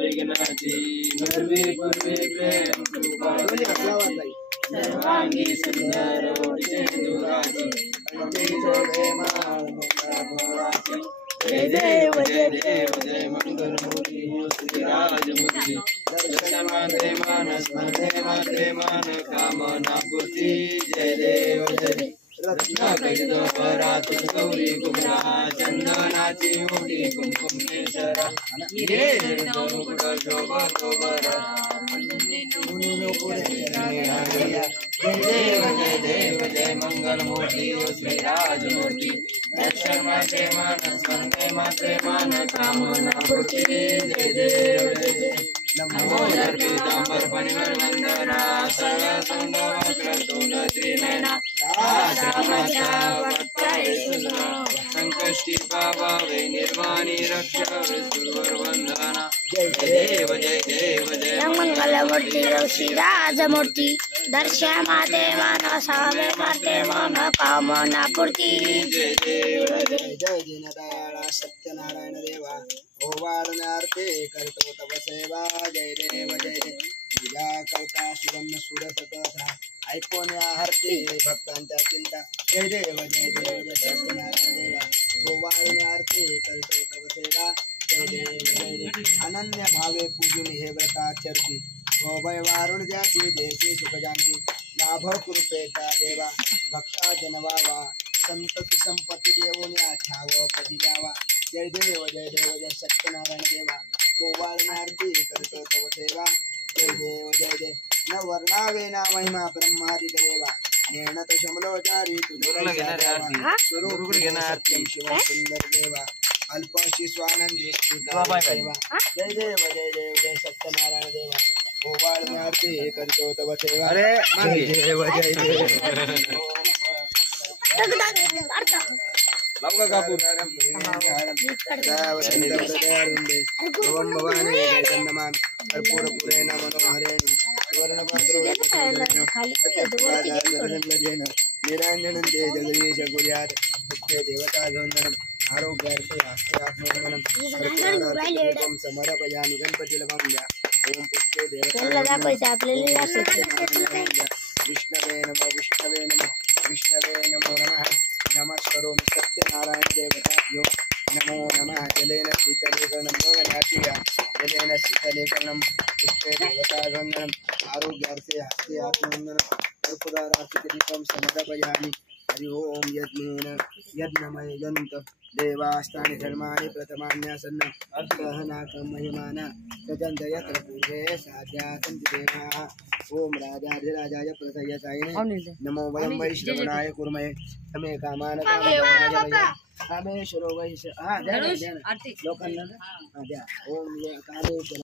विघ्नाची पूर्वी पूर्वी प्रेम सर्वांगी सुंदर सिंधुराची जय देव जय देव जय मंगल मूर्ति श्रीराजमूर्ति दर्शन मात्रे मानस मात्रे मान कामना पूर्ति जय देव जय देव रत्नाकरित परातु गौरी कुमरा चंदनाची मोठी कुमकुम केशरा ये मुकुट शोभा शोभरा जय देव जय मंगल मूर्ति श्री राजमूर्ति दर्शन मात्रे मात्रे मान कामना पूर्ति जय देव जय देव नमो पीतांबर परिमल वंदना सया सुंदर क्रतुल त्रिनयना संकष्टि पावे निर्वाणी रक्षा विष्णुवर वंदना जय देव जय देव जय मंगल मूर्ति श्री राजमूर्ति दर्शन माते मन सामे माते मन कामना पूर्ति जय देव जय जय दीनदयाला सत्यनारायण देवा ओवारणार्थे करतो तव सेवा जय देव जय देव पूजा करता शिवम सुरसतसा ऐकोन आरती भक्तांच्या चिंता जय देव जय देव जय सत्यनारायण देवा ओवारणार्थे करतो तव सेवा जय देव जय देव अनन्य भावे पूजून हे व्रताचरती भय वारुण द्याची देशी सुखजांती लाभ कृपेचा देवा भक्ता जनवावा संतती संपत्ती देवोनी आछाव पदी द्यावा जय देव जय सत्यनारायण देवा गोवाळनार्ती करतो तव सेवा जय देव न वर्णावे ना महिमा ब्रह्मादिक देवा नेणत शमलोचारी स्वरूप शिव सुंदर देवा अल्पशी स्वानंदी देवा जय देव जय सत्यनारायण देवा गोवाळनार्ती करतो तव सेवा जय देव लवका कापूर ओम भवानी जगन्नाथ कर्पूर पुरेण मनोहरेण निरंजन ते जगदीश गुर्यात सत्य देवता गंधनम आरोग्यार्थे आत्मवंदनम समर्पयामि गणपतीला वांद्या ओम पुष्टे देवता विष्णवे नमो नमः नमस्करोमि सत्यनारायण देवताभ्यो नमो नमः जलेन शीतलीकरणं योगनाटिका जलेन शीतलीकरणं पुष्पे देवतागन्धनम् आरोग्यार्थे हस्ते आत्मवन्दनं कर्पूरारार्थिकदीपं समर्पयामि हरि ओम यज्ञमय यन्त देवास्तानि धर्माणि प्रथमान्यासन्न अर्धहनाकं महिमाना सजन्त यत्र पूर्वे साध्या सन्ति देवाः ओम राजाधिराजाय प्रथयसायिने नमो वयं वैष्णवनाय कुर्महे हमें कामान कामेश्वरो वैश्य लोकांना द्या ओम कामेश्वर